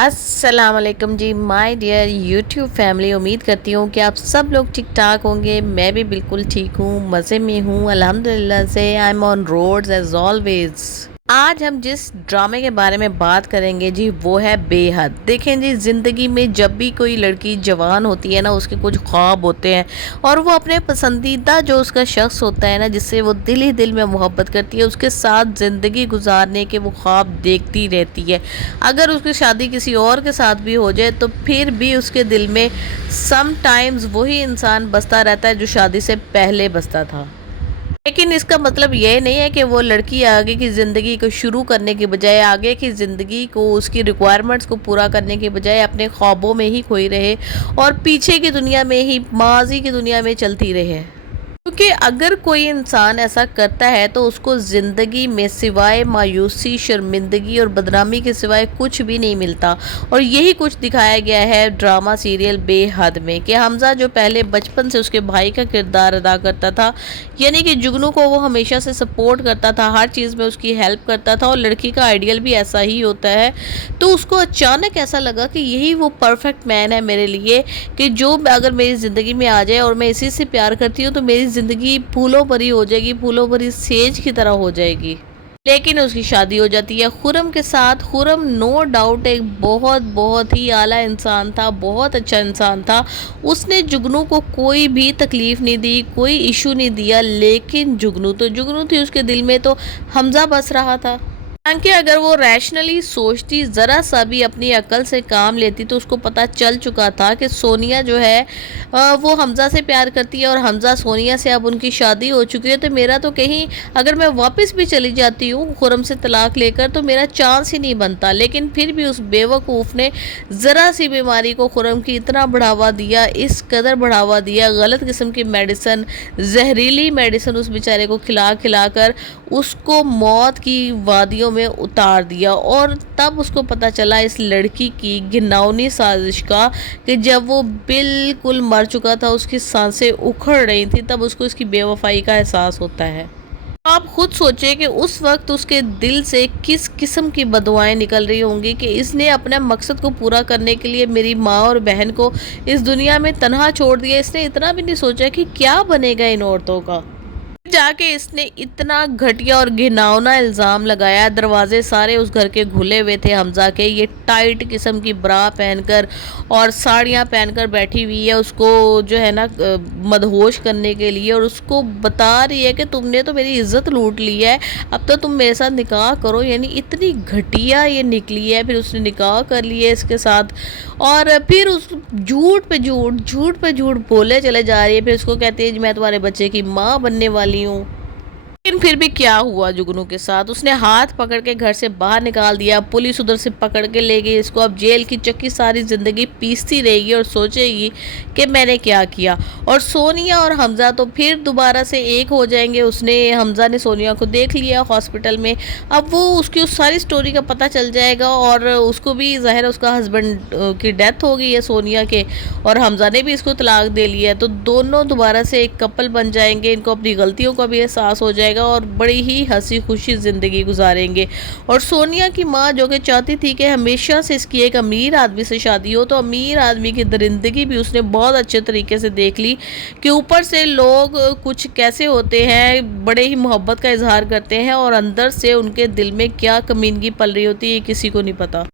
السلام علیکم جی my dear YouTube family, امید کرتی ہوں کہ آپ سب لوگ ٹھیک ٹھاک ہوں گے۔ میں بھی بالکل ٹھیک ہوں، مزے میں ہوں الحمدللہ سے۔ I am on roads as always. آج ہم جس ڈرامے کے بارے میں بات کریں گے جی وہ ہے بے حد۔ دیکھیں جی، زندگی میں جب بھی کوئی لڑکی جوان ہوتی ہے نا، اس کے کچھ خواب ہوتے ہیں اور وہ اپنے پسندیدہ جو اس کا شخص ہوتا ہے نا، جس سے وہ دل ہی دل میں محبت کرتی ہے، اس کے ساتھ زندگی گزارنے کے وہ خواب دیکھتی رہتی ہے۔ اگر اس کی شادی کسی اور کے ساتھ بھی ہو جائے تو پھر بھی اس کے دل میں سم ٹائمز وہی انسان بستا رہتا ہے جو شادی سے پہلے بستا تھا۔ لیکن اس کا مطلب یہ نہیں ہے کہ وہ لڑکی آگے کی زندگی کو شروع کرنے کے بجائے، آگے کی زندگی کو، اس کی ریکوائرمنٹس کو پورا کرنے کے بجائے اپنے خوابوں میں ہی کھوئی رہے اور پیچھے کی دنیا میں ہی، ماضی کی دنیا میں چلتی رہے۔ کیونکہ اگر کوئی انسان ایسا کرتا ہے تو اس کو زندگی میں سوائے مایوسی، شرمندگی اور بدنامی کے سوائے کچھ بھی نہیں ملتا۔ اور یہی کچھ دکھایا گیا ہے ڈرامہ سیریل بے حد میں، کہ حمزہ جو پہلے بچپن سے اس کے بھائی کا کردار ادا کرتا تھا، یعنی کہ جگنو کو وہ ہمیشہ سے سپورٹ کرتا تھا، ہر چیز میں اس کی ہیلپ کرتا تھا، اور لڑکی کا آئیڈیل بھی ایسا ہی ہوتا ہے، تو اس کو اچانک ایسا لگا کہ یہی وہ پرفیکٹ مین ہے میرے لیے، کہ جو اگر میری زندگی میں آ جائے اور میں اسی سے پیار کرتی ہوں تو میری زندگی پھولوں بھری ہو جائے گی، پھولوں بھری سیج کی طرح ہو جائے گی۔ لیکن اس کی شادی ہو جاتی ہے خرم کے ساتھ۔ خرم نو ڈاؤٹ ایک بہت بہت ہی اعلیٰ انسان تھا، بہت اچھا انسان تھا۔ اس نے جگنو کو کوئی بھی تکلیف نہیں دی، کوئی ایشو نہیں دیا، لیکن جگنو تھی اس کے دل میں تو حمزہ بس رہا تھا۔ حالانکہ اگر وہ ریشنلی سوچتی، ذرا سا بھی اپنی عقل سے کام لیتی، تو اس کو پتہ چل چکا تھا کہ سونیا جو ہے وہ حمزہ سے پیار کرتی ہے، اور حمزہ سونیا سے اب ان کی شادی ہو چکی ہے، تو میرا تو کہیں اگر میں واپس بھی چلی جاتی ہوں خرم سے طلاق لے کر تو میرا چانس ہی نہیں بنتا۔ لیکن پھر بھی اس بیوقوف نے ذرا سی بیماری کو خرم کی اتنا بڑھاوا دیا، اس قدر بڑھاوا دیا، غلط قسم کی میڈیسن، زہریلی میڈیسن اس بیچارے کو کھلا کھلا کر اس کو موت کی وادیوں میں اتار دیا۔ اور تب اس کو پتہ چلا اس لڑکی کی گھناؤنی سازش کا، کہ جب وہ بالکل مر چکا تھا، اس کی سانسیں اکھڑ رہی تھی، تب اس کو اس کی بے وفائی کا احساس ہوتا ہے۔ آپ خود سوچیں کہ اس وقت اس کے دل سے کس قسم کی بددعائیں نکل رہی ہوں گی، کہ اس نے اپنے مقصد کو پورا کرنے کے لیے میری ماں اور بہن کو اس دنیا میں تنہا چھوڑ دیا۔ اس نے اتنا بھی نہیں سوچا کہ کیا بنے گا ان عورتوں کا۔ جا کے اس نے اتنا گھٹیا اور گھناؤنا الزام لگایا۔ دروازے سارے اس گھر کے کھلے ہوئے تھے حمزہ کے، یہ ٹائٹ قسم کی برا پہن کر اور ساڑیاں پہن کر بیٹھی ہوئی ہے اس کو جو ہے نا مدہوش کرنے کے لیے، اور اس کو بتا رہی ہے کہ تم نے تو میری عزت لوٹ لی ہے، اب تو تم میرے ساتھ نکاح کرو۔ یعنی اتنی گھٹیا یہ نکلی ہے۔ پھر اس نے نکاح کر لیے اس کے ساتھ، اور پھر اس جھوٹ پہ جھوٹ بولے چلے جا رہی ہے۔ پھر اس کو کہتی ہے میں تمہارے بچے کی ماں بننے والی ہوں۔ لیکن پھر بھی کیا ہوا جگنو کے ساتھ، اس نے ہاتھ پکڑ کے گھر سے باہر نکال دیا، پولیس ادھر سے پکڑ کے لے گئی اس کو۔ اب جیل کی چکی ساری زندگی پیستی رہے گی اور سوچے گی کہ میں نے کیا کیا۔ اور سونیا اور حمزہ تو پھر دوبارہ سے ایک ہو جائیں گے۔ حمزہ نے سونیا کو دیکھ لیا ہاسپٹل میں، اب وہ اس کی اس ساری سٹوری کا پتہ چل جائے گا، اور اس کو بھی ظاہر اس کا ہسبینڈ کی ڈیتھ ہو گئی ہے سونیا کے، اور حمزہ نے بھی اس کو طلاق دے لیا ہے، تو دونوں دوبارہ سے ایک کپل بن جائیں گے، ان کو اپنی غلطیوں کا بھی احساس ہو جائے گا، اور بڑی ہی ہنسی خوشی زندگی گزاریں گے۔ اور سونیا کی ماں جو کہ چاہتی تھی کہ ہمیشہ سے اس کی ایک امیر آدمی سے شادی ہو، تو امیر آدمی کی درندگی بھی اس نے بہت اچھے طریقے سے دیکھ لی، کہ اوپر سے لوگ کچھ کیسے ہوتے ہیں، بڑے ہی محبت کا اظہار کرتے ہیں، اور اندر سے ان کے دل میں کیا کمینگی پل رہی ہوتی ہے یہ کسی کو نہیں پتا۔